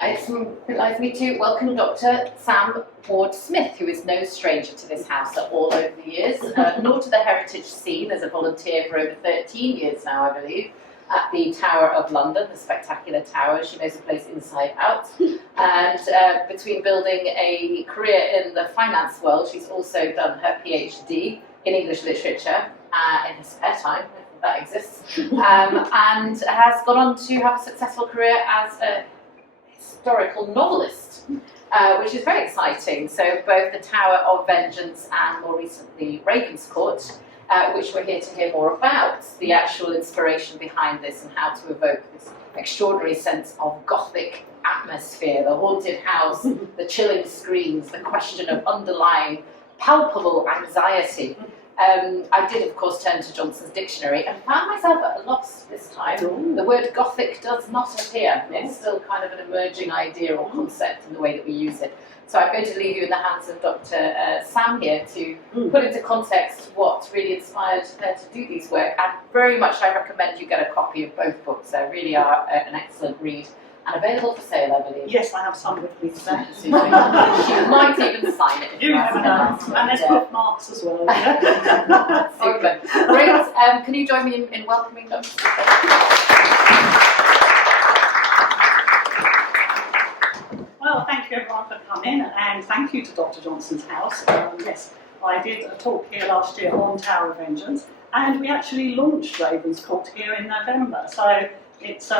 It's realised me to welcome Dr. Sam Ward-Smith, who is no stranger to this house all over the years, nor to the heritage scene as a volunteer for over 13 years now, I believe, at the Tower of London, the spectacular tower. She knows the place inside out. And between building a career in the finance world, she's also done her PhD in English literature in her spare time, if that exists, and has gone on to have a successful career as a historical novelist, which is very exciting. So both the Tower of Vengeance and more recently Ravenscourt, which we're here to hear more about, the actual inspiration behind this and how to evoke this extraordinary sense of Gothic atmosphere, the haunted house, the chilling screens, the question of underlying palpable anxiety. I did, of course, turn to Johnson's dictionary and found myself at a loss this time. Ooh. The word Gothic does not appear. It's still kind of an emerging idea or concept in the way that we use it. So I'm going to leave you in the hands of Dr. Sam here to put into context what really inspired her to do these work. And very much I recommend you get a copy of both books. They really are an excellent read. And available for sale, I believe. Yes, I have some with me today. She might even sign it. You never know. And there's bookmarks as well. Super. Great. Can you join me in welcoming Dr. Well, thank you everyone for coming, and thank you to Dr. Johnson's house. Yes, I did a talk here last year on Tower of Vengeance, and we actually launched Ravenscourt here in November. So it's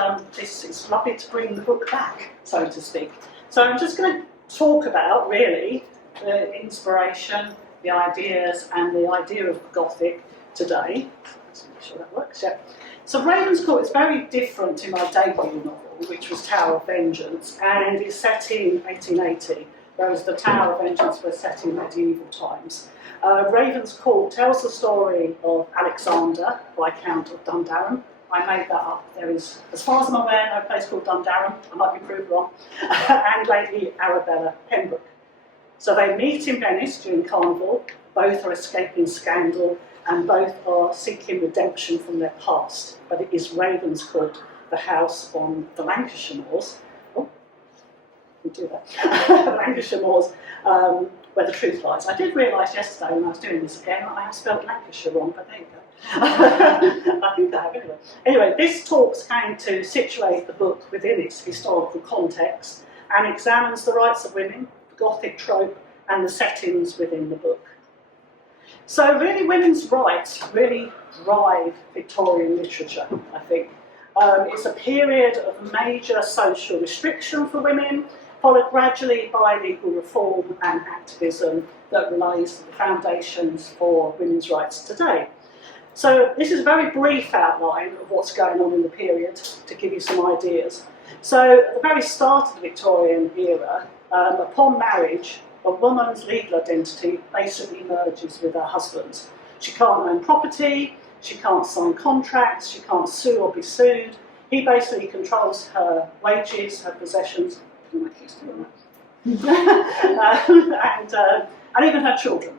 lovely to bring the book back, so to speak. So I'm just going to talk about, really, the inspiration, the ideas, and the idea of Gothic today. Let's make sure that works, yeah. So Ravenscourt is very different to my debut novel, which was Tower of Vengeance, and is set in 1880, whereas the Tower of Vengeance was set in medieval times. Ravenscourt tells the story of Alexander, Viscount of Dundurham. I made that up. There is, as far as I'm aware, no place called Dundurham. I might be proved wrong. And Lady Arabella Pembroke. So they meet in Venice during Carnival. Both are escaping scandal, and both are seeking redemption from their past. But it is Ravenscourt, the house on the Lancashire moors. Oh, we do that. Lancashire moors, where the truth lies. I did realise yesterday when I was doing this again, I have spelled Lancashire wrong, but there you go. I think I have anyway. Anyway, this talk's going to situate the book within its historical context and examines the rights of women, the Gothic trope, and the settings within the book. So really, women's rights really drive Victorian literature, I think. It's a period of major social restriction for women, followed gradually by legal reform and activism that lays the foundations for women's rights today. So this is a very brief outline of what's going on in the period to give you some ideas. So at the very start of the Victorian era, upon marriage, a woman's legal identity basically merges with her husband's. She can't own property, she can't sign contracts, she can't sue or be sued. He basically controls her wages, her possessions, and even her children.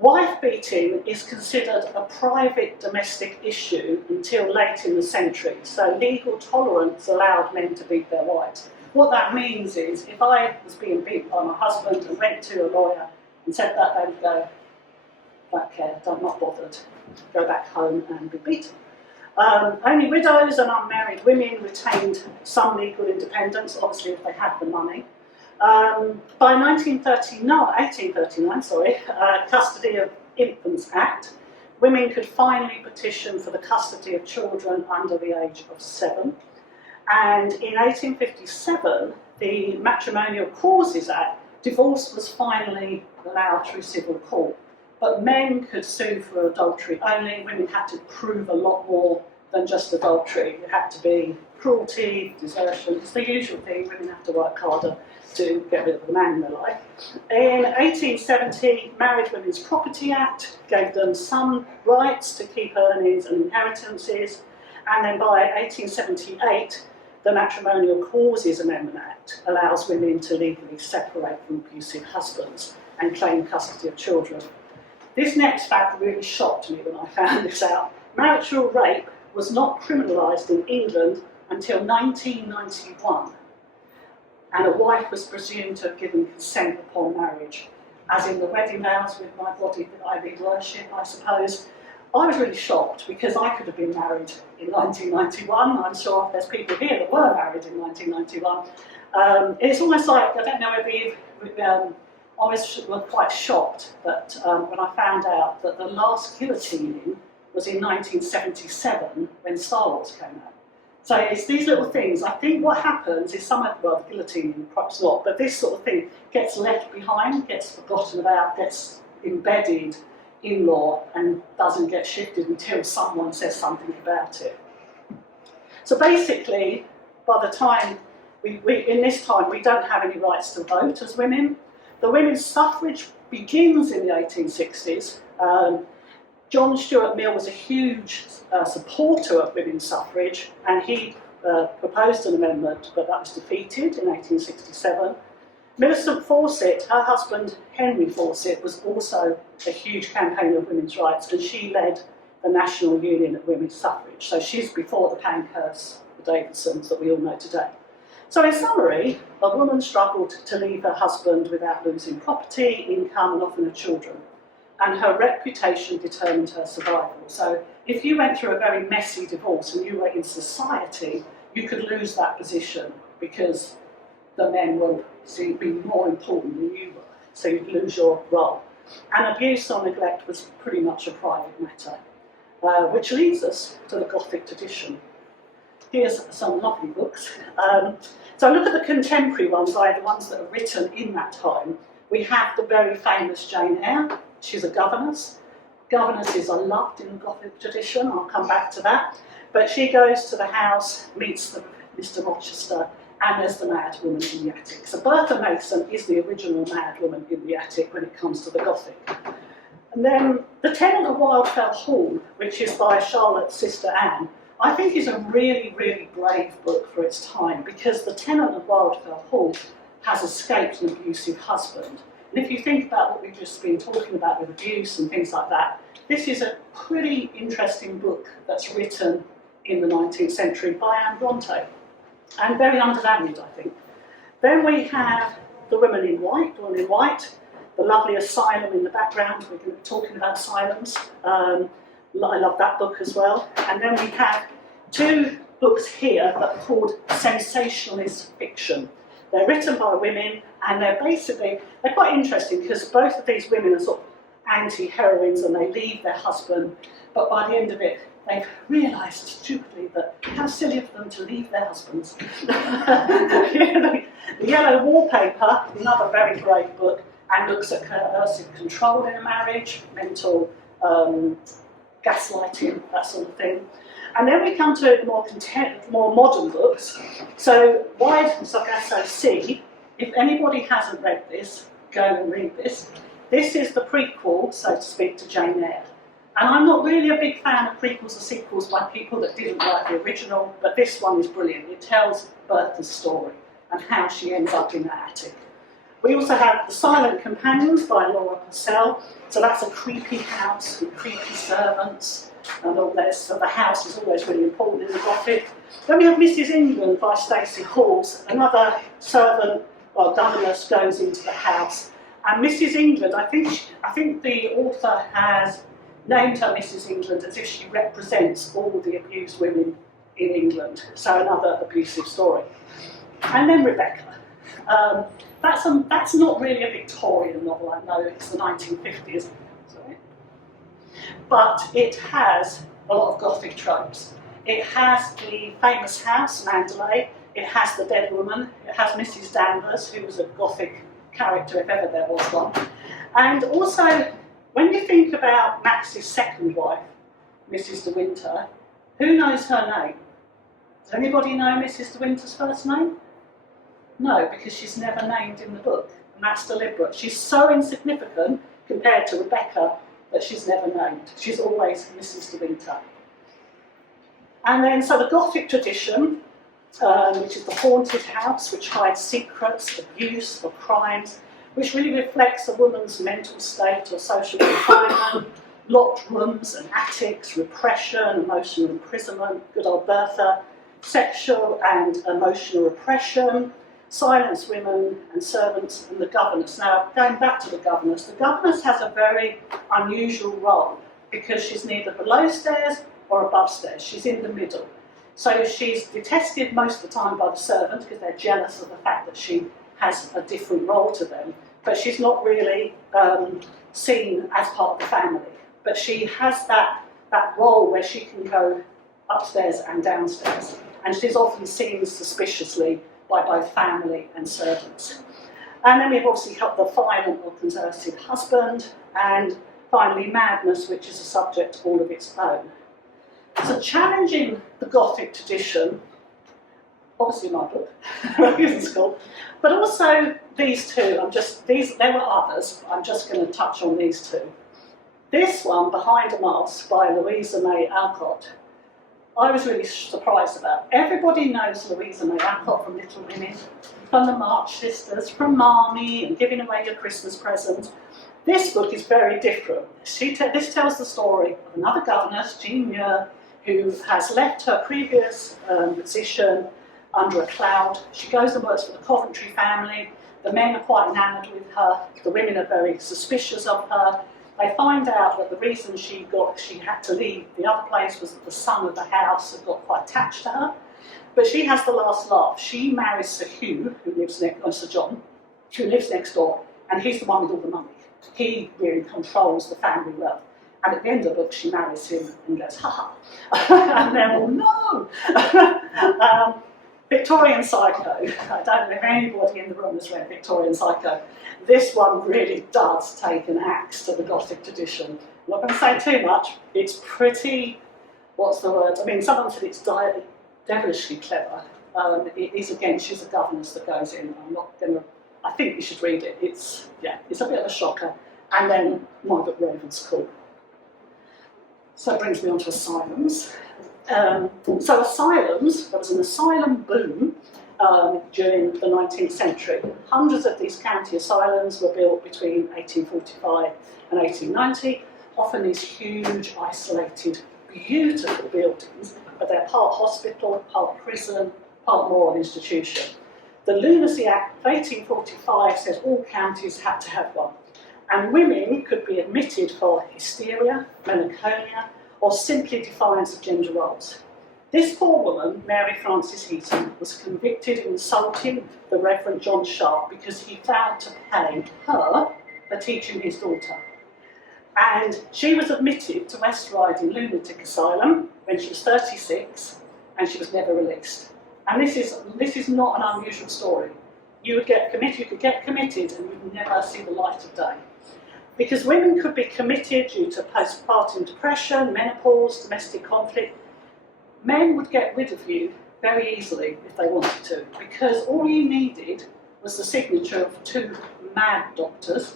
Wife beating is considered a private domestic issue until late in the century, so legal tolerance allowed men to beat their wives. What that means is, if I was being beaten by my husband and went to a lawyer and said that, they would go, don't care, I'm not bothered, go back home and be beaten. Only widows and unmarried women retained some legal independence, obviously if they had the money. By 1839, Custody of Infants Act, women could finally petition for the custody of children under the age of 7. And in 1857, the Matrimonial Causes Act, divorce was finally allowed through civil court. But men could sue for adultery only. Women had to prove a lot more than just adultery. It had to be cruelty, desertion. It's the usual thing. Women have to work harder to get rid of the man in their life. In 1870, Married Women's Property Act gave them some rights to keep earnings and inheritances. And then by 1878, the Matrimonial Causes Amendment Act allows women to legally separate from abusive husbands and claim custody of children. This next fact really shocked me when I found this out. Marital rape was not criminalised in England until 1991, and a wife was presumed to have given consent upon marriage, as in the wedding vows with my body that I did worship, I suppose. I was really shocked because I could have been married in 1991. I'm sure there's people here that were married in 1991. It's almost like, I don't know whether you've, I was quite shocked that when I found out that the last guillotining was in 1977 when Star Wars came out. So it's these little things. I think what happens is some of, well, the guillotine perhaps not, but this sort of thing gets left behind, gets forgotten about, gets embedded in law and doesn't get shifted until someone says something about it. So basically, by the time, in this time, we don't have any rights to vote as women. The women's suffrage begins in the 1860s. John Stuart Mill was a huge supporter of women's suffrage, and he proposed an amendment, but that was defeated in 1867. Millicent Fawcett, her husband Henry Fawcett, was also a huge campaigner of women's rights, and she led the National Union of Women's Suffrage. So she's before the Pankhursts, the Davidsons that we all know today. So in summary, a woman struggled to leave her husband without losing property, income, and often her children. And her reputation determined her survival. So if you went through a very messy divorce and you were in society, you could lose that position because the men will be more important than you were. So you'd lose your role. And abuse or neglect was pretty much a private matter, which leads us to the Gothic tradition. Here's some lovely books. So look at the contemporary ones, the ones that are written in that time. We have the very famous Jane Eyre. She's a governess. Governesses are loved in the Gothic tradition, I'll come back to that. But she goes to the house, meets Mr. Rochester, and there's the mad woman in the attic. So Bertha Mason is the original mad woman in the attic when it comes to the Gothic. And then The Tenant of Wildfell Hall, which is by Charlotte's sister Anne, I think is a really, really brave book for its time, because the tenant of Wildfell Hall has escaped an abusive husband. And if you think about what we've just been talking about with abuse and things like that, this is a pretty interesting book that's written in the 19th century by Anne Bronte, and very undervalued, I think. Then we have The Woman in White, the lovely Asylum in the background. We're going to be talking about Asylums. I love that book as well. And then we have two books here that are called sensationalist fiction. They're written by women, and they're quite interesting because both of these women are sort of anti-heroines and they leave their husband, but by the end of it, they've realised stupidly that how silly of them to leave their husbands. The Yellow Wallpaper, another very great book, and looks at coercive control in a marriage, mental gaslighting, that sort of thing. And then we come to more modern books. So Wide Sargasso Sea, if anybody hasn't read this, go and read this. This is the prequel, so to speak, to Jane Eyre. And I'm not really a big fan of prequels or sequels by people that didn't write the original, but this one is brilliant. It tells Bertha's story and how she ends up in the attic. We also have The Silent Companions by Laura Purcell. So that's a creepy house with creepy servants and all this. So the house is always really important in the Gothic. Then we have Mrs. England by Stacey Halls. Another servant, well, governess goes into the house. And Mrs. England, I think the author has named her Mrs. England as if she represents all the abused women in England. So another abusive story. And then Rebecca. That's not really a Victorian novel, I know, it's the 1950s. Sorry. But it has a lot of Gothic tropes. It has the famous house, Mandalay. It has the dead woman. It has Mrs. Danvers, who was a Gothic character, if ever there was one. And also, when you think about Max's second wife, Mrs. de Winter, who knows her name? Does anybody know Mrs. de Winter's first name? No, because she's never named in the book, and that's deliberate. She's so insignificant compared to Rebecca that she's never named. She's always Mrs. de Winter. And then, so the Gothic tradition, which is the haunted house, which hides secrets, abuse, or crimes, which really reflects a woman's mental state or social confinement, locked rooms and attics, repression, emotional imprisonment, good old Bertha. sexual and emotional repression, silence women and servants, and the governess. Now, going back to the governess has a very unusual role because she's neither below stairs or above stairs. She's in the middle. So she's detested most of the time by the servants because they're jealous of the fact that she has a different role to them, but she's not really seen as part of the family. But she has that role where she can go upstairs and downstairs, and she's often seen suspiciously by both family and servants. And then we've obviously got the violent or conservative husband, and finally madness, which is a subject all of its own. So challenging the Gothic tradition, obviously my book, Ravenscourt, but also these two, there were others, I'm just going to touch on these two. This one, Behind a Mask, by Louisa May Alcott, I was really surprised about. Everybody knows Louisa May Alcott from Little Women, from the March Sisters, from Marmee and Giving Away Your Christmas Present. This book is very different. This tells the story of another governess, Jean Muir, who has left her previous position under a cloud. She goes and works for the Coventry family. The men are quite enamoured with her. The women are very suspicious of her. They find out that the reason she had to leave the other place was that the son of the house had got quite attached to her. But she has the last laugh. She marries Sir Hugh, Sir John, who lives next door, and he's the one with all the money. He really controls the family wealth. And at the end of the book, she marries him and goes, ha ha. And they're all, no! Victorian Psycho. I don't know if anybody in the room has read Victorian Psycho. This one really does take an axe to the Gothic tradition. I'm not going to say too much. It's pretty, what's the word? I mean, someone said it's devilishly clever. It is, again, she's a governess that goes in. I think you should read it. It's a bit of a shocker. And then my book, Ravenscourt. So it brings me on to asylums. So asylums, there was an asylum boom during the 19th century. Hundreds of these county asylums were built between 1845 and 1890, often these huge, isolated, beautiful buildings, but they're part hospital, part prison, part moral institution. The Lunacy Act of 1845 says all counties had to have one, and women could be admitted for hysteria, melancholia, or simply defiance of gender roles. This poor woman, Mary Frances Heaton, was convicted of insulting the Reverend John Sharp because he failed to pay her for teaching his daughter. And she was admitted to West Riding Lunatic Asylum when she was 36, and she was never released. And this is not an unusual story. You could get committed and you'd never see the light of day. Because women could be committed due to postpartum depression, menopause, domestic conflict. Men would get rid of you very easily if they wanted to, because all you needed was the signature of 2 mad doctors,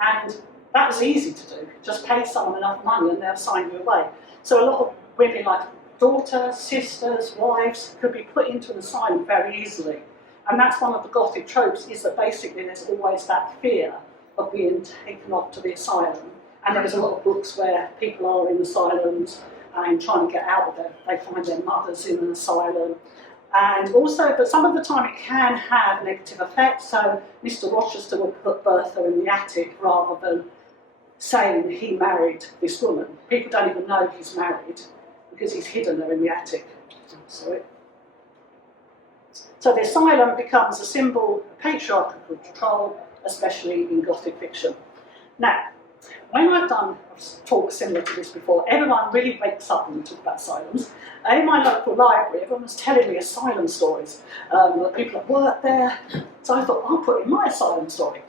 and that was easy to do. Just pay someone enough money and they'll sign you away. So a lot of women, like daughters, sisters, wives, could be put into an asylum very easily. And that's one of the Gothic tropes, is that basically there's always that fear of being taken off to the asylum. And there's a lot of books where people are in asylums and trying to get out of it. They find their mothers in an asylum. And also, but some of the time it can have negative effects. So Mr. Rochester would put Bertha in the attic rather than saying he married this woman. People don't even know he's married because he's hidden her in the attic. Sorry. So the asylum becomes a symbol of patriarchal control, especially in Gothic fiction. Now, when I've done talks similar to this before, everyone really wakes up when we talk about asylums. In my local library, everyone was telling me asylum stories. People have worked there. So I thought, I'll put in my asylum story.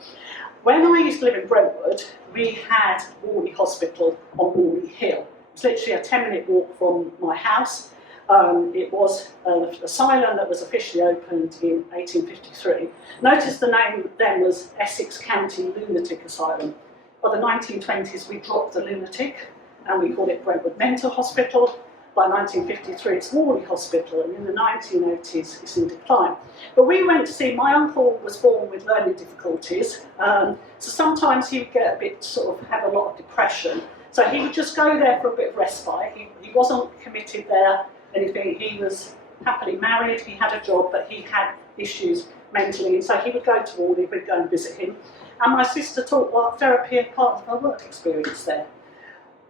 When I used to live in Brentwood, we had Worley Hospital on Worley Hill. It's literally a 10-minute walk from my house. It was an asylum that was officially opened in 1853. Notice the name then was Essex County Lunatic Asylum. By the 1920s, we dropped the lunatic and we called it Brentwood Mental Hospital. By 1953, it's Worley Hospital, and in the 1980s, it's in decline. But we went to see, my uncle was born with learning difficulties, so sometimes he would get a bit, have a lot of depression. So he would just go there for a bit of respite. He wasn't committed there, anything. He was happily married, he had a job, but he had issues mentally, and so he would go to Wally, we'd go and visit him. And my sister taught art therapy as part of her work experience there.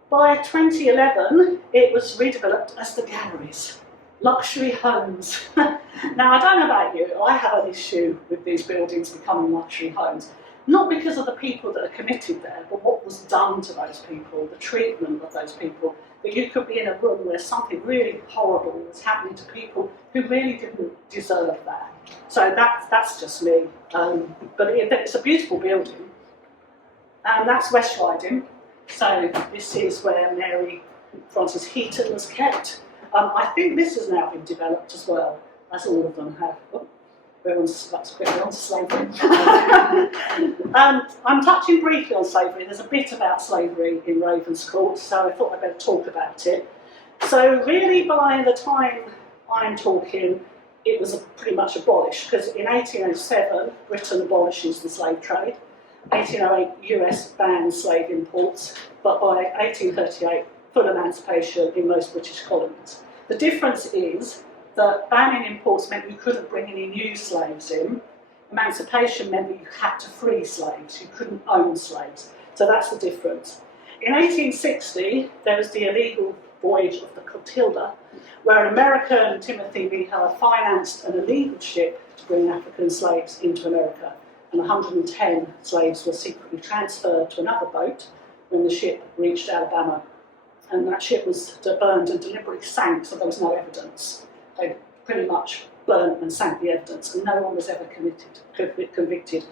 By 2011, it was redeveloped as the galleries, luxury homes. Now, I don't know about you, I have an issue with these buildings becoming luxury homes. Not because of the people that are committed there, but what was done to those people, the treatment of those people. That you could be in a room where something really horrible was happening to people who really didn't deserve that. So that's just me. But it's a beautiful building. And that's West Riding. So this is where Mary Frances Heaton was kept. I think this has now been developed as well, as all of them have. Oh, that's quickly on to slavery. I'm touching briefly on slavery. There's a bit about slavery in Ravenscourt, so I thought I'd better talk about it. So really, by the time I'm talking, it was pretty much abolished, because in 1807, Britain abolishes the slave trade. 1808, US bans slave imports, but by 1838, full emancipation in most British colonies. The difference is that banning imports meant you couldn't bring any new slaves in. Emancipation meant that you had to free slaves, you couldn't own slaves. So that's the difference. In 1860, there was the illegal voyage of the Clotilda, where an American, Timothy Meeher, financed an illegal ship to bring African slaves into America. And 110 slaves were secretly transferred to another boat when the ship reached Alabama. And that ship was burned and deliberately sank, so there was no evidence. They pretty much burnt and sank the evidence, and no one was ever convicted.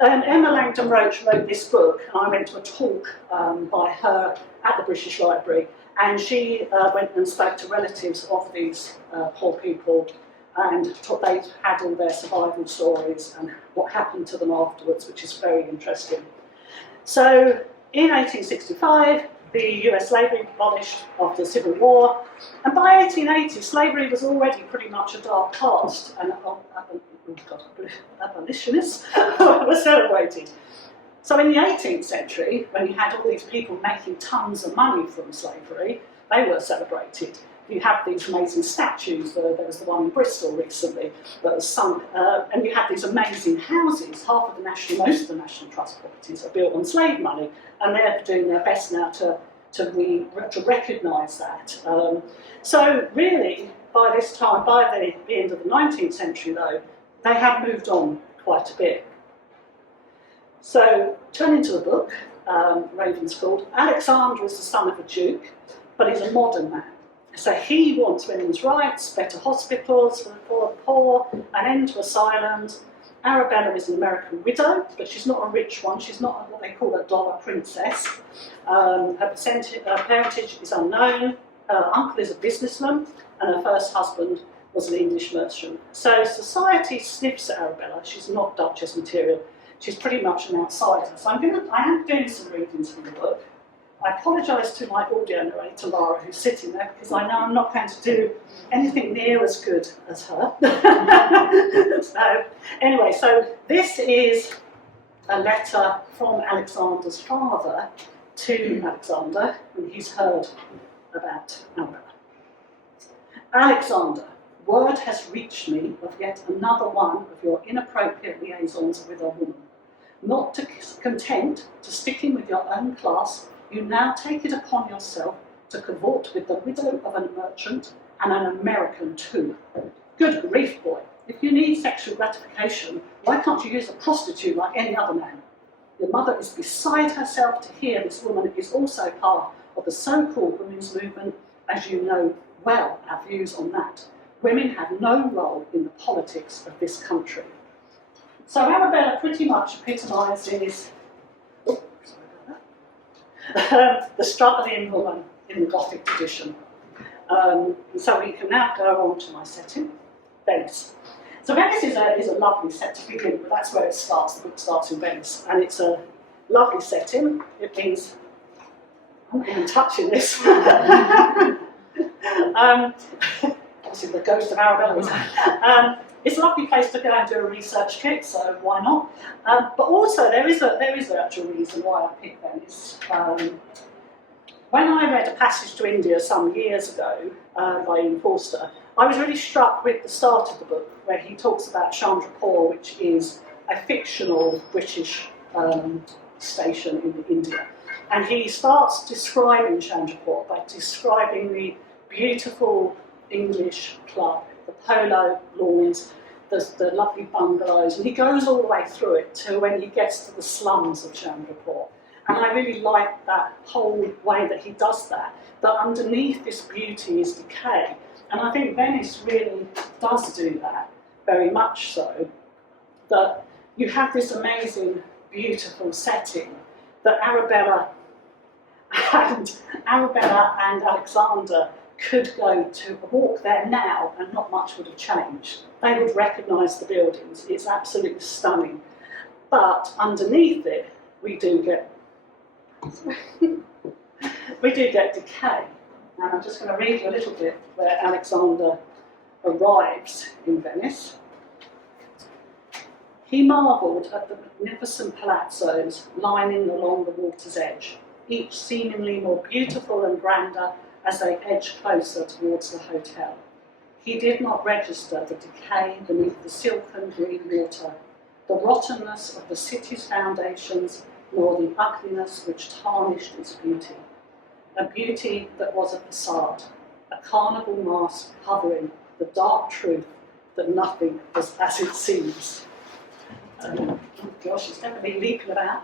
Emma Langdon Roach wrote this book, and I went to a talk by her at the British Library, and she went and spoke to relatives of these poor people, and they had all their survival stories and what happened to them afterwards, which is very interesting. So in 1865, the US slavery abolished after the Civil War, and by 1880, slavery was already pretty much a dark past, and abolitionists were celebrated. So in the 18th century, when you had all these people making tons of money from slavery, they were celebrated. You have these amazing statues. There was the one in Bristol recently that was sunk, and you have these amazing houses. Most of the National Trust properties are built on slave money, and they're doing their best now to recognise that. So really, by this time, by the end of the 19th century though, they had moved on quite a bit. So turning to the book, Ravenscourt, Alexander is the son of a duke, but he's a modern man. So he wants women's rights, better hospitals for the poor, an end to asylums. Arabella is an American widow, but she's not a rich one. She's not what they call a dollar princess. Her parentage is unknown. Her uncle is a businessman, and her first husband was an English merchant. So society sniffs at Arabella. She's not Duchess material. She's pretty much an outsider. So I am doing some readings from the book. I apologise to my audio narrator, Lara, who's sitting there, because I know I'm not going to do anything near as good as her. So this is a letter from Alexander's father to Alexander when he's heard about Arabella. Alexander, word has reached me of yet another one of your inappropriate liaisons with a woman. Not content to stick in with your own class, you now take it upon yourself to cavort with the widow of a merchant and an American too. Good grief, boy. If you need sexual gratification, why can't you use a prostitute like any other man? Your mother is beside herself to hear this woman is also part of the so-called women's movement, as you know well our views on that. Women have no role in the politics of this country. So Arabella pretty much epitomises the struggling woman in the Gothic tradition. So we can now go on to my setting, Venice. So Venice is a lovely set to begin with. That's where it starts. The book starts in Venice, and it's a lovely setting. It means I'm not even touching this. Obviously, the ghost of Arabella was. It's a lovely place to go and do a research trip, so why not? But also, there is an actual reason why I picked Venice. When I read A Passage to India some years ago by Ian Forster, I was really struck with the start of the book, where he talks about Chandrapur, which is a fictional British station in India. And he starts describing Chandrapur by describing the beautiful English club, the polo lawns, the lovely bungalows, and he goes all the way through it to when he gets to the slums of Chandrapur. And I really like that whole way that he does that, that underneath this beauty is decay. And I think Venice really does do that, very much so, that you have this amazing, beautiful setting that Arabella and Alexander could go to walk there now and not much would have changed. They would recognise the buildings. It's absolutely stunning. But underneath it, we do get decay. And I'm just going to read you a little bit where Alexander arrives in Venice. He marvelled at the magnificent palazzos lining along the water's edge, each seemingly more beautiful and grander as they edged closer towards the hotel. He did not register the decay beneath the silken green water, the rottenness of the city's foundations, nor the ugliness which tarnished its beauty. A beauty that was a facade, a carnival mask covering the dark truth that nothing was as it seems. Oh gosh, it's definitely leaping about.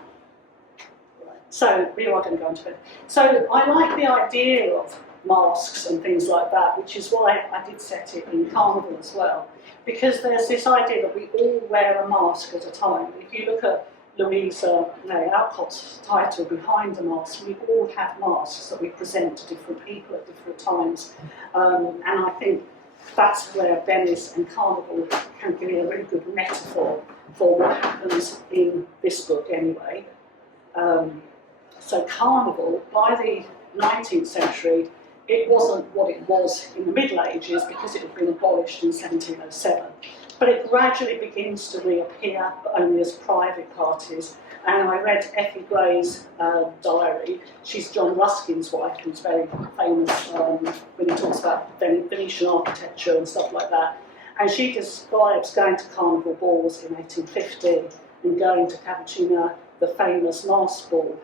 So we are going to go into it. So I like the idea of masks and things like that, which is why I did set it in Carnival as well, because there's this idea that we all wear a mask at a time. If you look at Louisa May Alcott's title, Behind the Mask, we all have masks that we present to different people at different times, and I think that's where Venice and Carnival can give me a really good metaphor for what happens in this book anyway. So Carnival, by the 19th century, it wasn't what it was in the Middle Ages because it had been abolished in 1707. But it gradually begins to reappear, but only as private parties. And I read Effie Gray's diary. She's John Ruskin's wife, who's very famous when he talks about Venetian architecture and stuff like that. And she describes going to Carnival balls in 1850 and going to Cappuccina, the famous masked ball.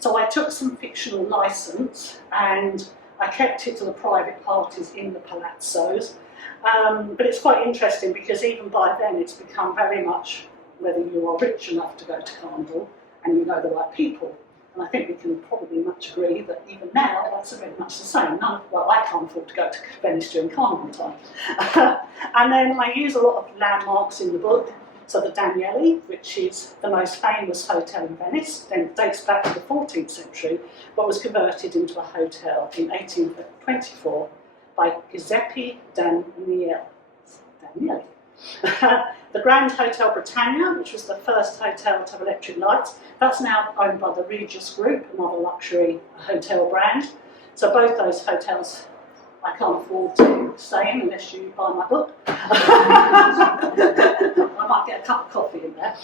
So I took some fictional licence and I kept it to the private parties in the palazzos. But it's quite interesting because even by then it's become very much whether you are rich enough to go to Carnival and you know the right people. And I think we can probably much agree that even now that's very much the same. Well, I can't afford to go to Venice during Carnival time. And then I use a lot of landmarks in the book. So the Danieli, which is the most famous hotel in Venice, then dates back to the 14th century, but was converted into a hotel in 1824 by Giuseppe Danieli. The Grand Hotel Britannia, which was the first hotel to have electric lights, that's now owned by the Regis Group, another luxury hotel brand. So both those hotels I can't afford to stay in unless you buy my book. I might get a cup of coffee in there.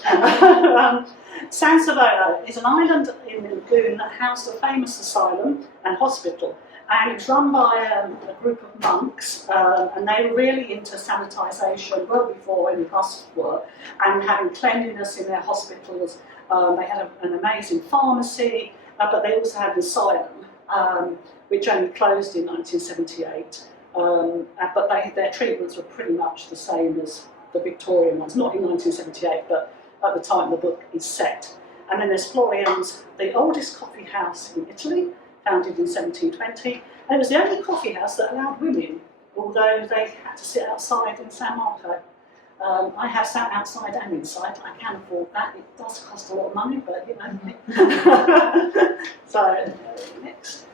San Salvador is an island in the lagoon that housed a famous asylum and hospital. And it's run by a group of monks, and they were really into sanitisation well before any of us were, and having cleanliness in their hospitals. They had an amazing pharmacy, but they also had an asylum, which only closed in 1978. But their treatments were pretty much the same as the Victorian ones, not in 1978, but at the time the book is set. And then there's Florian's, the oldest coffee house in Italy, founded in 1720, and it was the only coffee house that allowed women, although they had to sit outside in San Marco. I have sat outside and inside. I can afford that. It does cost a lot of money, but you know. So, next.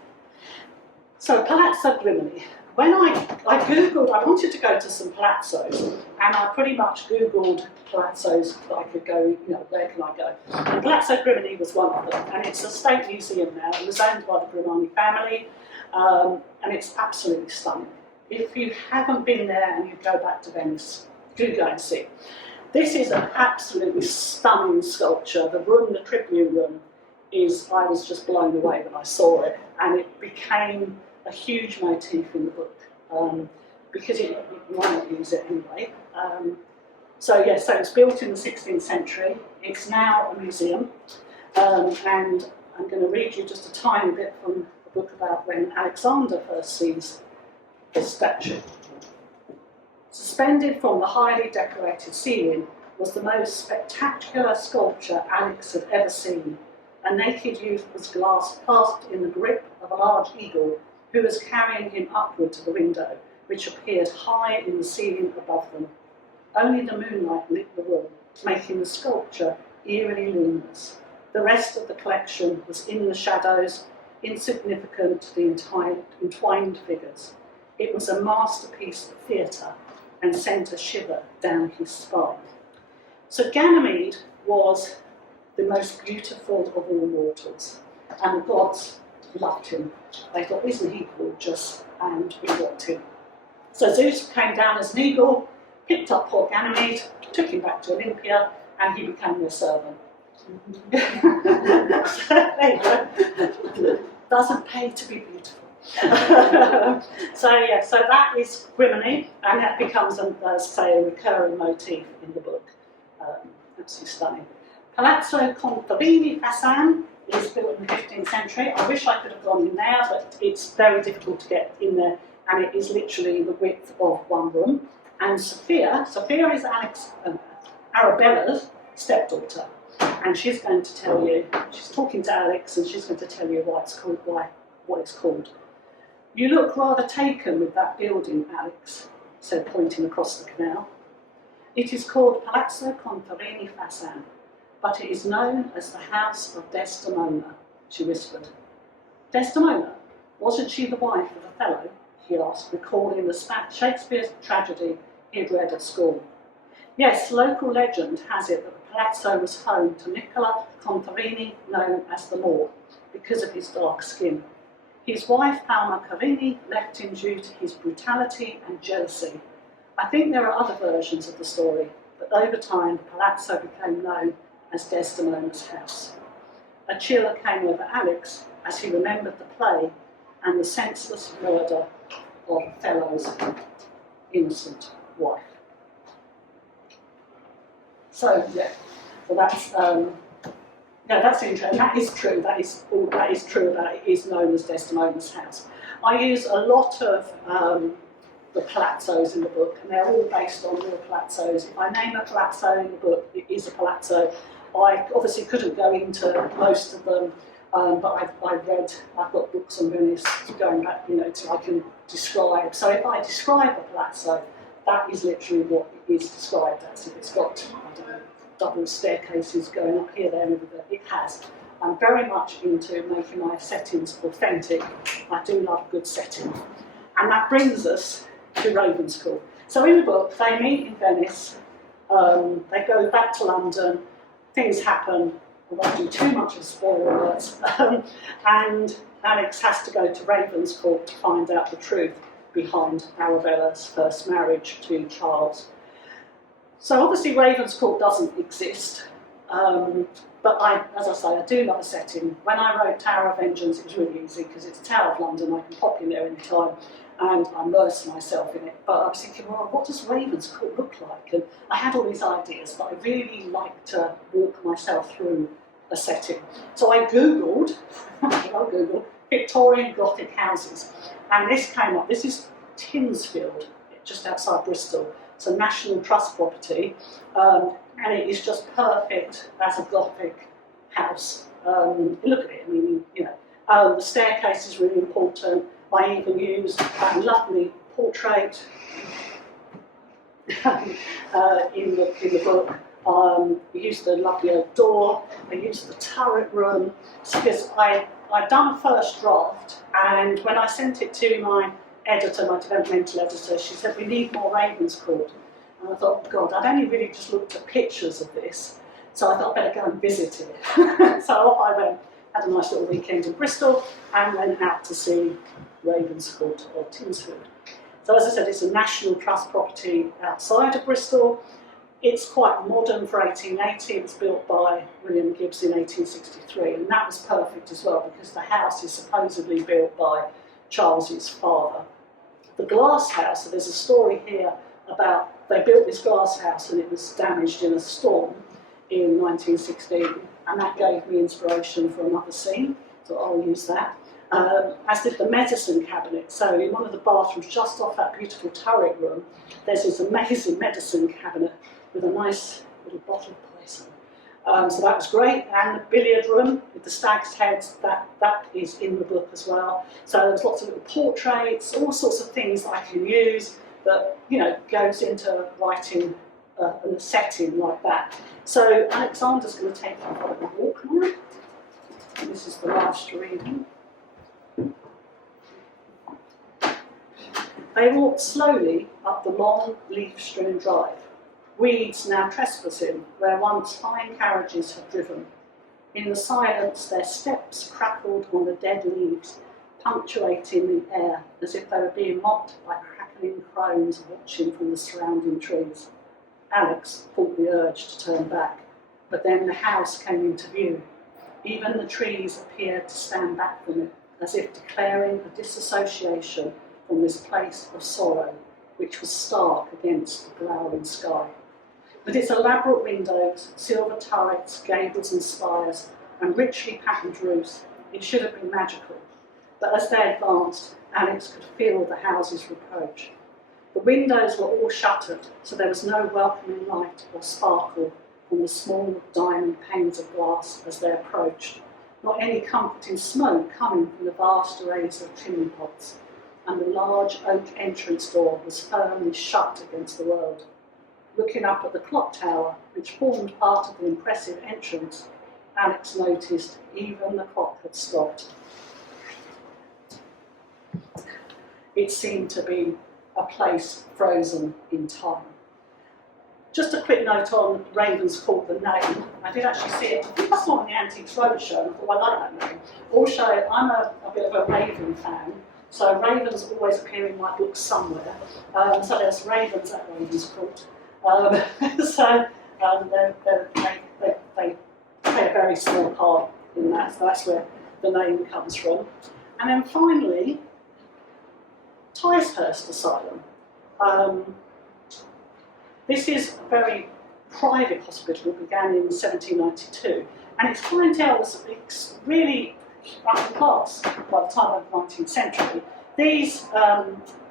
So, Palazzo Grimani. When I Googled, I wanted to go to some palazzos, and I pretty much Googled palazzos that I could go, you know, where can I go? And Palazzo Grimani was one of them, and it's a state museum now. It was owned by the Grimani family, and it's absolutely stunning. If you haven't been there and you go back to Venice, do go and see. This is an absolutely stunning sculpture. The room, the Tribune room, I was just blown away when I saw it, and it became a huge motif in the book. because you might not use it anyway. So it was built in the 16th century. It's now a museum, and I'm going to read you just a tiny bit from a book about when Alexander first sees this statue. Suspended from the highly decorated ceiling was the most spectacular sculpture Alex had ever seen. A naked youth was clasped in the grip of a large eagle who was carrying him upward to the window, which appeared high in the ceiling above them. Only the moonlight lit the room, making the sculpture eerily luminous. The rest of the collection was in the shadows, insignificant to the entwined figures. It was a masterpiece of theatre and sent a shiver down his spine. So Ganymede was the most beautiful of all mortals, and the gods loved him. They thought, isn't he gorgeous? And we want him. So Zeus came down as an eagle, picked up poor Ganymede, took him back to Olympia, and he became their servant. There you go. Doesn't pay to be beautiful. So that is Griminy, and that becomes, a recurring motif in the book. Absolutely stunning. Palazzo Confinement is built in the 15th century. I wish I could have gone in there, but it's very difficult to get in there, and it is literally the width of one room. And Sophia is Arabella's stepdaughter, and she's going to tell you, she's talking to Alex, and she's going to tell you what it's called. You look rather taken with that building, Alex said, pointing across the canal. It is called Palazzo Confinement, but it is known as the House of Desdemona, she whispered. Desdemona? Wasn't she the wife of Othello? He asked, recalling the Shakespeare's tragedy he had read at school. Yes, local legend has it that the palazzo was home to Nicola Contarini, known as the Moor, because of his dark skin. His wife, Palma Carini, left him due to his brutality and jealousy. I think there are other versions of the story, but over time the palazzo became known as Desdemona's house. A chill came over Alex as he remembered the play and the senseless murder of Othello's innocent wife. So that's interesting. That is true. That is true about it. It is known as Desdemona's house. I use a lot of the palazzos in the book, and they're all based on real palazzos. If I name a palazzo in the book, it is a palazzo. I obviously couldn't go into most of them, but I've got books on Venice going back, so I can describe. So if I describe a palazzo, that is literally what it is described as. If it's got, double staircases going up here, there, and everywhere, it has. I'm very much into making my settings authentic. I do love a good setting. And that brings us to Ravenscourt. So in the book, they meet in Venice, they go back to London, things happen, I won't do too much of spoiler alerts, and Alex has to go to Ravenscourt to find out the truth behind Arabella's first marriage to Charles. So obviously Ravenscourt doesn't exist, but as I say, I do love a setting. When I wrote Tower of Vengeance, it was really easy because it's a Tower of London, I can pop in there any time and immerse myself in it. But I was thinking, well, what does Ravenscourt look like? And I had all these ideas, but I really like to walk myself through a setting. So I Googled, Victorian Gothic houses, and this came up. This is Tinsfield, just outside Bristol. It's a National Trust property, and it is just perfect as a Gothic house. Look at it, the staircase is really important. I even used that lovely portrait in the book. I used the lovely old door. I used the turret room because I'd done a first draft, and when I sent it to my editor, my developmental editor, she said, we need more Ravenscourt. And I thought, God, I'd only really just looked at pictures of this, so I thought I'd better go and visit it. So off I went, had a nice little weekend in Bristol, and went out to see Ravenscourt or Tinsfield. So as I said, it's a National Trust property outside of Bristol. It's quite modern for 1880. It was built by William Gibbs in 1863, and that was perfect as well because the house is supposedly built by Charles's father. the glass house. So there's a story here about they built this glass house and it was damaged in a storm in 1916, and that gave me inspiration for another scene, so I'll use that. As did the medicine cabinet. So in one of the bathrooms just off that beautiful turret room, there's this amazing medicine cabinet with a nice little bottle of poison. So that was great. And the billiard room with the stag's heads, that is in the book as well. So there's lots of little portraits, all sorts of things that I can use that, you know, goes into writing a setting like that. So Alexander's going to take you for a walk now. This is the last reading. They walked slowly up the long, leaf-strewn drive, weeds now trespassing where once fine carriages had driven. In the silence, their steps crackled on the dead leaves, punctuating the air as if they were being mocked by crackling crones watching from the surrounding trees. Alex fought the urge to turn back, but then the house came into view. Even the trees appeared to stand back from it, as if declaring a disassociation from this place of sorrow, which was stark against the glowering sky. With its elaborate windows, silver turrets, gables and spires, and richly patterned roofs, it should have been magical. But as they advanced, Alex could feel the house's reproach. The windows were all shuttered, so there was no welcoming light or sparkle from the small diamond panes of glass as they approached, not any comforting smoke coming from the vast arrays of chimney pots, and the large oak entrance door was firmly shut against the world. Looking up at the clock tower, which formed part of the impressive entrance, Alex noticed even the clock had stopped. It seemed to be a place frozen in time. Just a quick note on Ravenscourt, the name. I did actually see it, I think I saw it on the Antiques Roadshow, and I thought, I like that name. Also, I'm a bit of a Raven fan, so ravens always appear in my books somewhere. So there's ravens at Ravenscourt. They play a very small part in that, so that's where the name comes from. And then finally, Ticehurst Asylum. This is a very private hospital, it began in 1792, and its clientele was really upper class by the time of the 19th century. These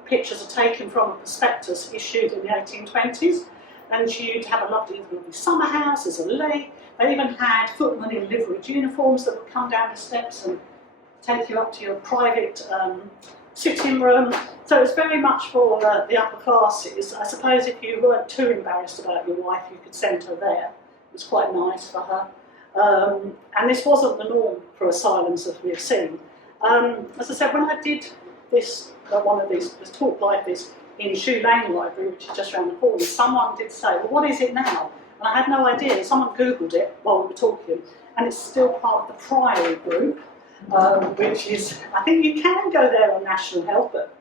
pictures are taken from a prospectus issued in the 1820s, and you'd have a lovely summer house, there's a lake. They even had footmen in liveried uniforms that would come down the steps and take you up to your private sitting room. So it's very much for the upper classes. I suppose if you weren't too embarrassed about your wife, you could send her there. It was quite nice for her. And this wasn't the norm for asylums as we've seen. As I said, when I did this, one of these, this talk like this in Shoe Lane Library, which is just around the corner, someone did say, well, what is it now? And I had no idea. Someone Googled it while we were talking, and it's still part of the Priory group, which is, I think you can go there on national health, but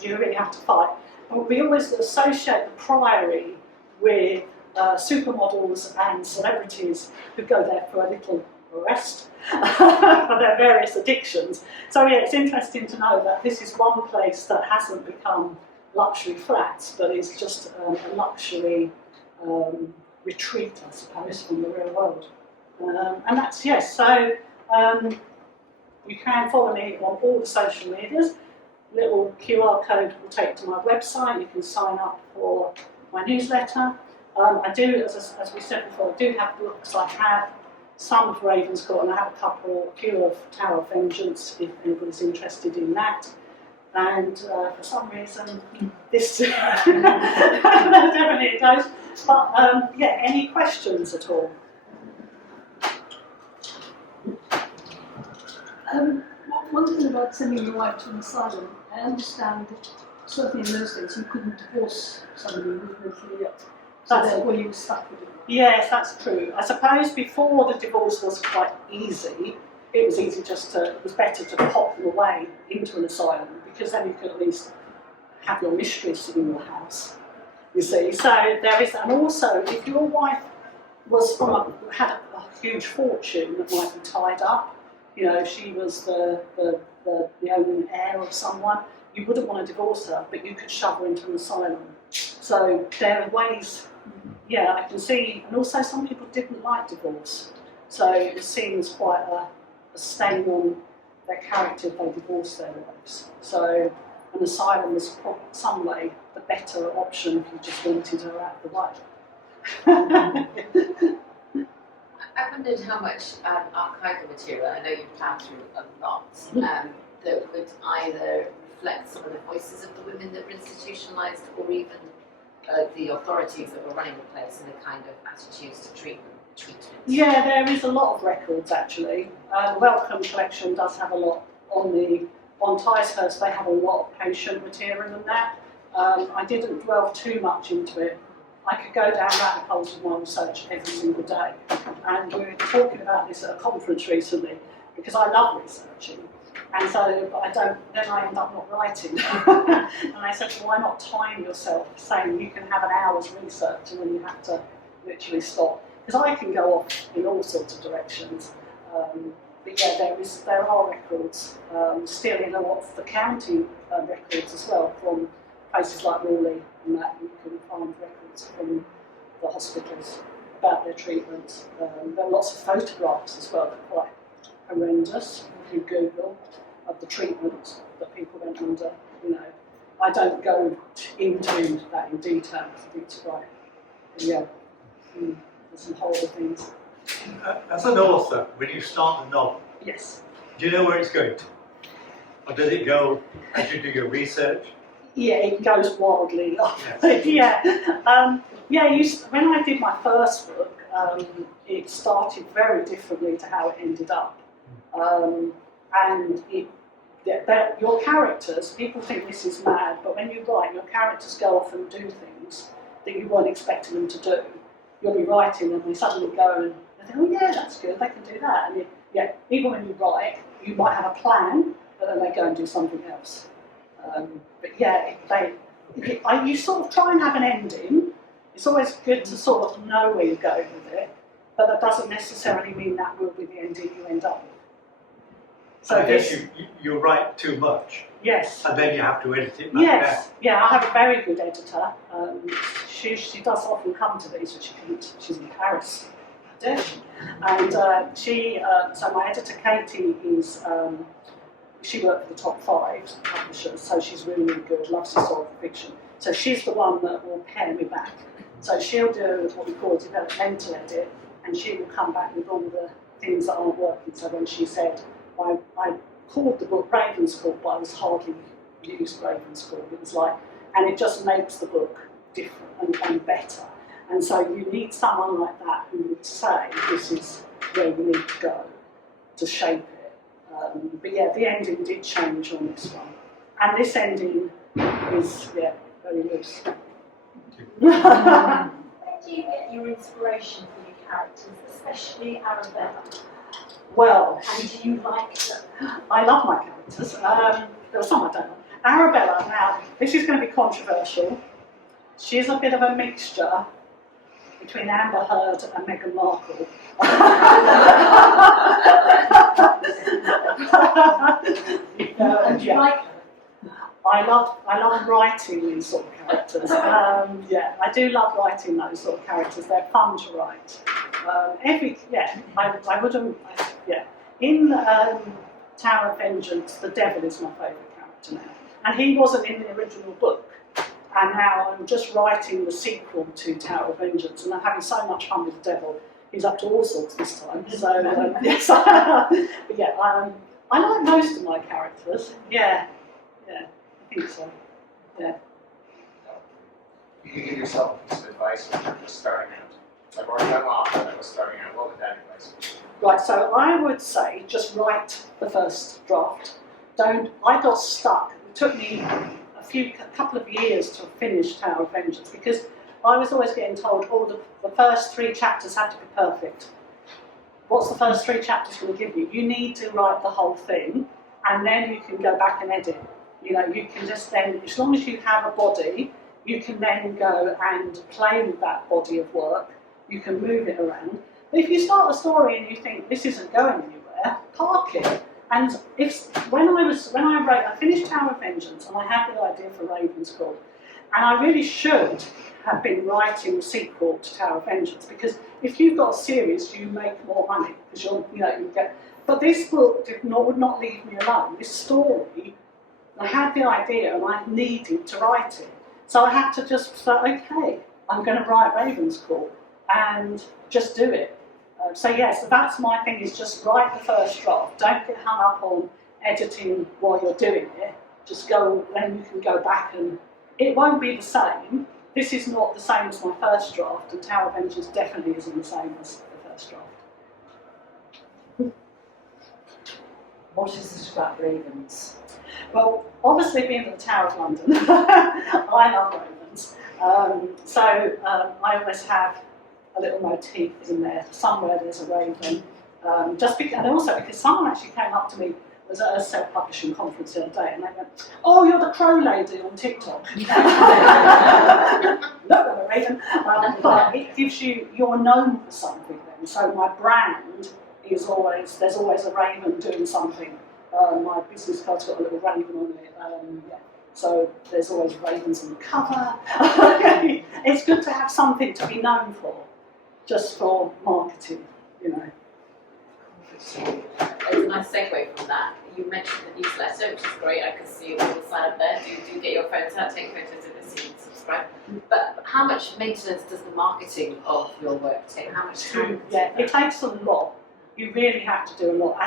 you really have to fight. And we always associate the Priory with supermodels and celebrities who go there for a little rest for their various addictions. So yeah, it's interesting to know that this is one place that hasn't become luxury flats, but is just a luxury retreat, I suppose, from the real world. And that's, yes, so you can follow me on all the social medias. Little QR code will take you to my website. You can sign up for my newsletter. I do, as we said before, I do have books. I have some of Ravenscourt, and I have a few of Tower of Vengeance, if anybody's interested in that. And for some reason, this definitely goes. But yeah, any questions at all? One thing about sending your wife to an asylum, I understand that certainly in those days you couldn't divorce somebody who was mentally ill. So therefore you were stuck with it. Yes, that's true. I suppose before the divorce was quite easy, it was easy it was better to pop them away into an asylum, because then you could at least have your mistress in your house, you see. So there is, and also if your wife was had a huge fortune that might be tied up, you know, if she was the only heir of someone, you wouldn't want to divorce her, but you could shove her into an asylum. So there are ways, yeah, I can see, and also some people didn't like divorce. So it was seen as quite a stain on their character if they divorced their wives. So an asylum was some way the better option if you just wanted her out of the way. I wondered how much archival material, I know you've planned through a lot, that would either reflect some of the voices of the women that were institutionalised, or even the authorities that were running the place and the kind of attitudes to treatment. Yeah, there is a lot of records actually. The Wellcome collection does have a lot on Ticehurst. They have a lot of patient material and that. I didn't dwell too much into it. I could go down rabbit holes with my research every single day. And we were talking about this at a conference recently because I love researching. And so then I end up not writing. And I said, well, why not time yourself, saying you can have an hour's research and then you have to literally stop. Because I can go off in all sorts of directions. But yeah, there are records, still in a lot of the county records as well, from places like Raleigh and that. You can find records from the hospitals about their treatments. There are lots of photographs as well that are quite horrendous, if you Google, of the treatment that people went under. You know, I don't go into that in detail because it's quite, yeah, there's some horrible things. As an author, when you start a novel, Yes. do you know where it's going to? Or does it go as you do your research? Yeah, it goes wildly off. Yes. When I did my first book, it started very differently to how it ended up. Your characters, people think this is mad, but when you write, your characters go off and do things that you weren't expecting them to do. You'll be writing and they suddenly go and they think, oh yeah, that's good, they can do that. And even when you write, you might have a plan, but then they go and do something else. You sort of try and have an ending. It's always good to sort of know where you're going with it, but that doesn't necessarily mean that will be the ending you end up with. So I guess you write too much. Yes. And then you have to edit it back Yes. Yeah, I have a very good editor. She does often come to these, but she's in Paris. And so my editor Katie is, she worked for the top 5 publishers, so she's really, really good, loves historical fiction. So she's the one that will pare me back. So she'll do what we call a developmental edit, and she will come back with all the things that aren't working. So when she said, I called the book Ravenscourt, but I was hardly used Ravenscourt. It was like, and it just makes the book different and better. And so you need someone like that who would say, this is where you need to go to shape it. But yeah, the ending did change on this one. And this ending is, very loose. Where do you get your inspiration for your characters, especially Arabella? Well, And do you like them? I love my characters. There are some I don't like. Arabella, now, this is going to be controversial. She's a bit of a mixture between Amber Heard and Meghan Markle. And do you like her? I love writing these sort of characters. I do love writing those sort of characters. They're fun to write. I wouldn't. In Tower of Vengeance, the devil is my favourite character now, and he wasn't in the original book. And now I'm just writing the sequel to Tower of Vengeance, and I'm having so much fun with the devil. He's up to all sorts this time. So yes, but yeah, I like most of my characters. Yeah, I think so. Yeah. You could give yourself a piece of advice when you're just starting out. I've already done off, but I was starting out. What would that advice be? Right, so I would say just write the first draft. I got stuck. It took me a couple of years to finish Tower of Vengeance because I was always getting told, the first 3 chapters have to be perfect. What's the first 3 chapters going to give you? You need to write the whole thing, and then you can go back and edit. You know, you can just then, as long as you have a body, you can then go and play with that body of work. You can move it around. But if you start a story and you think this isn't going anywhere, park it And I finished Tower of Vengeance, and I had the idea for Ravenscourt, and I really should have been writing the sequel to Tower of Vengeance, because if you've got a series, you make more money because you get. But this book would not leave me alone. This story, I had the idea and I needed to write it, so I had to just say, okay, I'm going to write Ravenscourt and just do it. So yes, that's my thing, is just write the first draft. Don't get hung up on editing while you're doing it. Just go, then you can go back, and it won't be the same. This is not the same as my first draft, and Tower of Vengeance definitely isn't the same as the first draft. What is it about ravens? Well, obviously being at the Tower of London, I love ravens. I always have a little motif in there. Somewhere there's a raven. And also because someone actually came up to me, was at a self-publishing conference the other day, and they went, "Oh, you're the crow lady on TikTok." No, I'm a raven. But it gives you're known for something then. So my brand is always, there's always a raven doing something. My business card's got a little raven on it. Yeah. So there's always ravens on the cover. It's good to have something to be known for, just for marketing, you know. There's a nice segue from that. You mentioned the newsletter, which is great. I can see all the sign up there. Do get your photos out, take photos of this, and subscribe. But how much maintenance does the marketing of your work take? How much time? Yeah, it takes a lot. You really have to do a lot.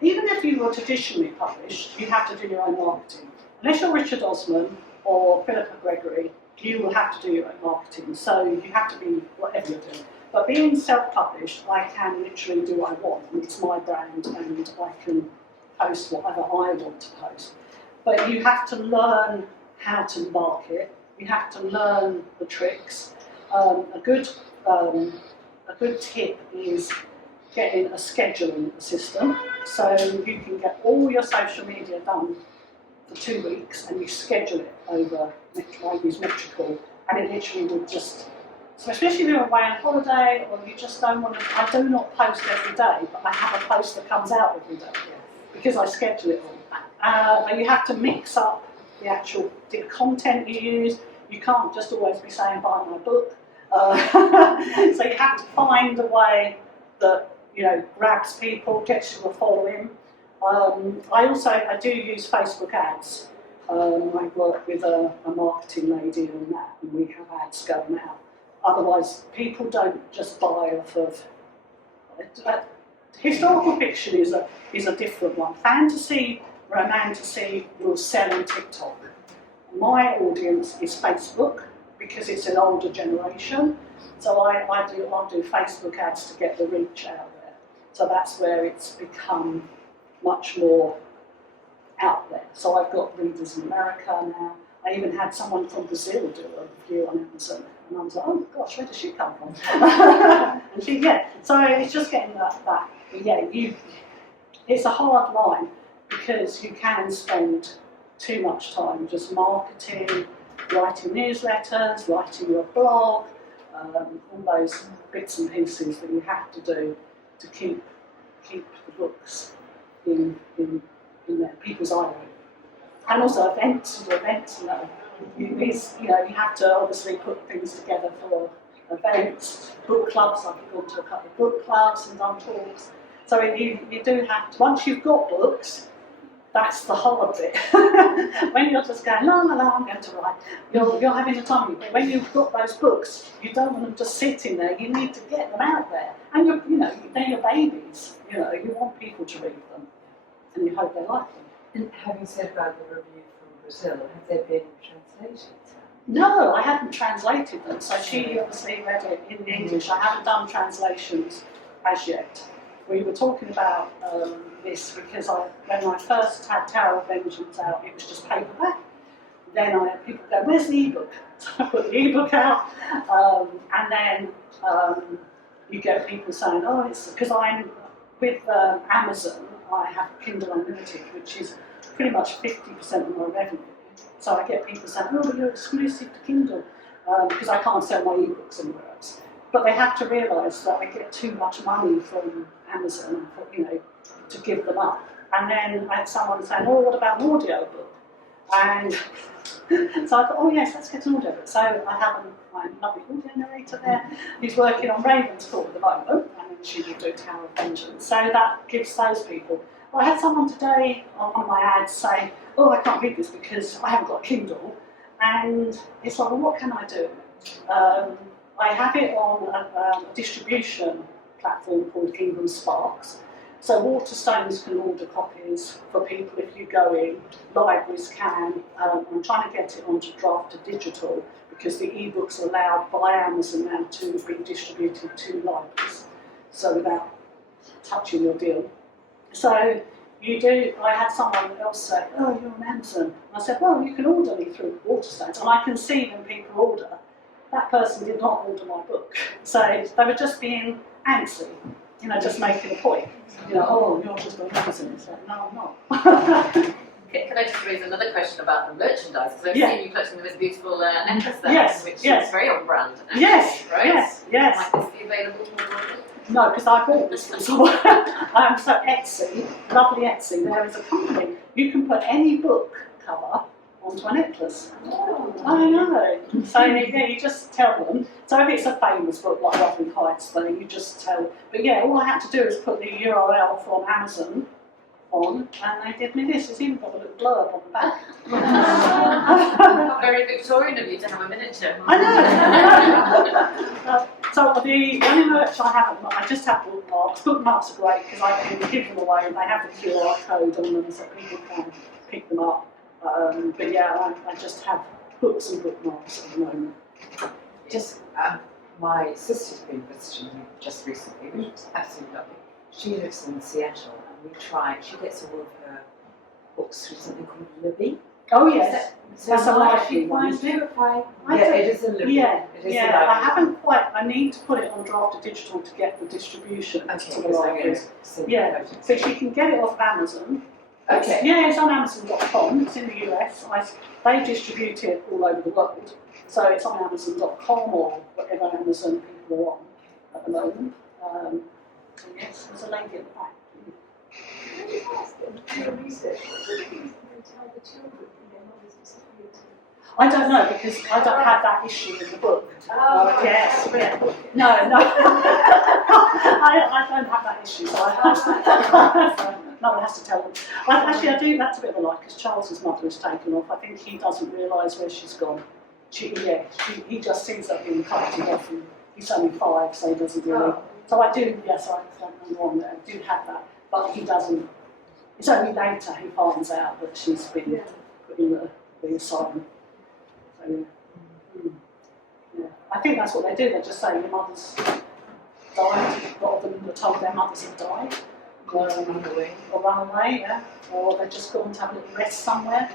Even if you were traditionally published, you have to do your own marketing. Unless you're Richard Osman or Philippa Gregory, you will have to do your own marketing. So you have to be whatever you're doing. But being self-published, I can literally do what I want, and it's my brand, and I can post whatever I want to post. But you have to learn how to market. You have to learn the tricks. A good tip is getting a scheduling system, so you can get all your social media done for 2 weeks, and you schedule it over. I use Metrical, and it literally would just. So especially if you're away on holiday, or you just don't want to. I do not post every day, but I have a post that comes out every day because I schedule it all. But you have to mix up the content you use. You can't just always be saying buy my book. So you have to find a way that grabs people, gets you a following. I do use Facebook ads. I work with a marketing lady on that, and we have ads going out. Otherwise, people don't just buy off of. Historical fiction is a different one. Fantasy, romantasy will sell on TikTok. My audience is Facebook because it's an older generation. So I'll do Facebook ads to get the reach out there. So that's where it's become much more out there. So I've got readers in America now. I even had someone from Brazil do a review on Amazon, and I was like, oh gosh, where does she come from? And she, so it's just getting that. It's a hard line because you can spend too much time just marketing, writing newsletters, writing your blog, all those bits and pieces that you have to do to keep the books in their people's eye. And also events. You have to obviously put things together for events, book clubs. I've gone to a couple of book clubs and done talks. So you do have to, once you've got books, that's the hard bit. When you're just going, la la la, I'm going to write, you're having a time. But when you've got those books, you don't want them just sitting there. You need to get them out there. And they're your babies. You want people to read them, and you hope they like them. And having said about the review from Brazil, have they been translated? No, I hadn't translated them. So she obviously read it in English. I haven't done translations as yet. We were talking about this because when I first had Tower of Vengeance out, it was just paperback. Then I had people go, where's the ebook? So I put the ebook out, and then you get people saying, oh, it's because I'm with Amazon. I have Kindle Unlimited, which is pretty much 50% of my revenue. So I get people saying, oh, but you're exclusive to Kindle, because I can't sell my ebooks anywhere else. But they have to realise that I get too much money from Amazon, to give them up. And then I had someone saying, oh, what about an audio book? And so I thought, oh yes, let's get an audio book. So I have my lovely audio narrator there who's working on Ravenscourt at the moment, and then she will do Tower of Vengeance. So that gives those people. Well, I had someone today on one of my ads say, oh, I can't read this because I haven't got a Kindle. And it's like, well, what can I do? I have it on a distribution platform called Kingdom Sparks. So Waterstones can order copies for people if you go in, libraries can. I'm trying to get it onto draft to digital because the ebooks are allowed by Amazon now to be distributed to libraries, so without touching your deal. So you do, I had someone else say, oh, you're on Amazon. And I said, well, you can order me through Waterstones, and I can see when people order. That person did not order my book. So they were just being antsy, you know, just making a point. You know, oh, you're just on Amazon. It's like, no, I'm not. Can I just raise another question about the merchandise? Because I've Yeah. seen you collecting this beautiful necklace there, Yes, which yes. is very on brand. Actually, Yes, right? yes, yes. Might this be available for orders? No, because I bought this from someone. So Etsy, lovely Etsy, there is a company. You can put any book cover onto a necklace. I know. So yeah, you just tell them. So if it's a famous book like Wuthering Heights, then you just tell. But yeah, all I had to do is put the URL from Amazon on, and they did me this. It's even got a little blurb on the back. Very Victorian of you to have a miniature. I know. So the only merch I haven't, I just have bookmarks. Bookmarks are great because I can give them away and they have the QR code on them so people can pick them up. But yeah, I just have books and bookmarks at the moment. Just my sister's been visiting me just recently, which is absolutely lovely. She lives in Seattle, and she gets all of her books through something called Libby. Oh yes, So that's a library she one. finds you if I. I Yeah, don't- it is a Libby. Yeah, It is a yeah. I library. haven't quite. I need to put it on draft to digital to get the distribution Okay, to the because I'm going libraries. to send Yeah. you photos. So she can get it off Amazon. Okay. Yeah, it's on Amazon.com. It's in the US. They distribute it all over the world. So it's on Amazon.com or whatever Amazon people are on at the moment. So yes, there's a lady at the back. Can you ask them to do research? What do you think they tell the children when their mothers disappear to? I don't know because I don't have that issue in the book. Yes, yeah. No. I don't have that issue. So no one has to tell them. I do. That's a bit of a lie because Charles's mother is taken off. I think he doesn't realise where she's gone. He just sees her being carted off, and he's only 5, so he doesn't really. So I do. Yes, I don't know wrong there. I do have that, but he doesn't. It's only later he finds out that she's been put in the asylum. So yeah. Yeah. I think that's what they do. They just say your mother's died. A lot of them are told their mothers have died. Or run away, yeah. Or they've just gone to have a little rest somewhere,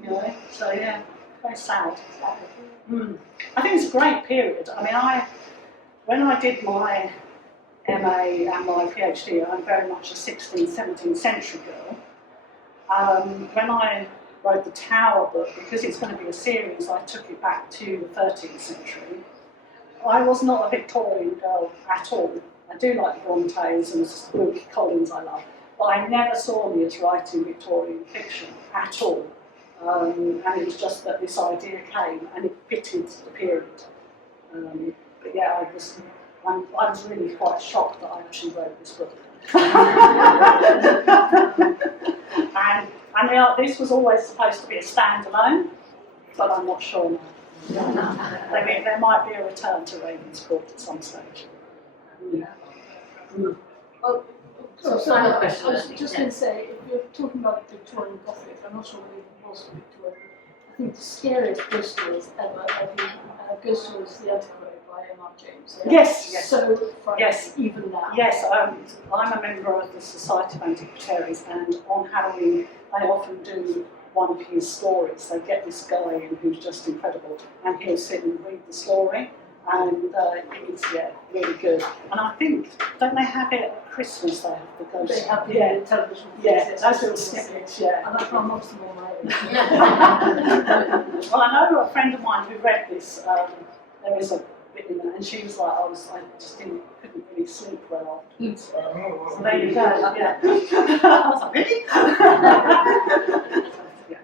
you know. So yeah, very sad. I think it's a great period. I mean, when I did my MA and my PhD, I'm very much a 16th, 17th century girl. When I wrote the Tower book, because it's going to be a series, I took it back to the 13th century. I was not a Victorian girl at all. I do like the Brontes and Wilkie Collins I love, but I never saw me as writing Victorian fiction at all. And it was just that this idea came and it fitted the period. But yeah, I was really quite shocked that I actually wrote this book. and this was always supposed to be a standalone, but I'm not sure now. There might be a return to Ravenscourt at some stage. Well, So, final I question. was just going to say, if you're talking about Victorian Gothic, I'm not sure whether it was Victorian. I think the scariest ghost stories ever, I think Ghost Stories The Antiquary by M.R. James. Yes. So frightening, Yes. even now. Yes, I'm a member of the Society of Antiquaries, and on Halloween they often do one of his stories. They get this guy in who's just incredible, and he'll sit and read the story, and it's really good. And I think, don't they have it at Christmas? They have the ghost. They have the television. Yeah, those little snippets. Yeah. And I can't watch them all night. Well, I know a friend of mine who read this. There is a bit in, and she was like, I just couldn't really sleep well afterwards. So there you go. Yeah. I was like, really? Yeah.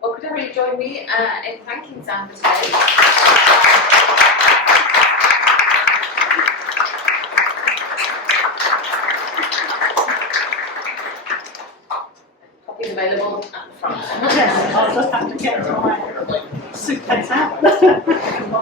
Well, could everybody join me in thanking Sam for today? Copies available at the front. Yes, I'll just have to get my suitcase out.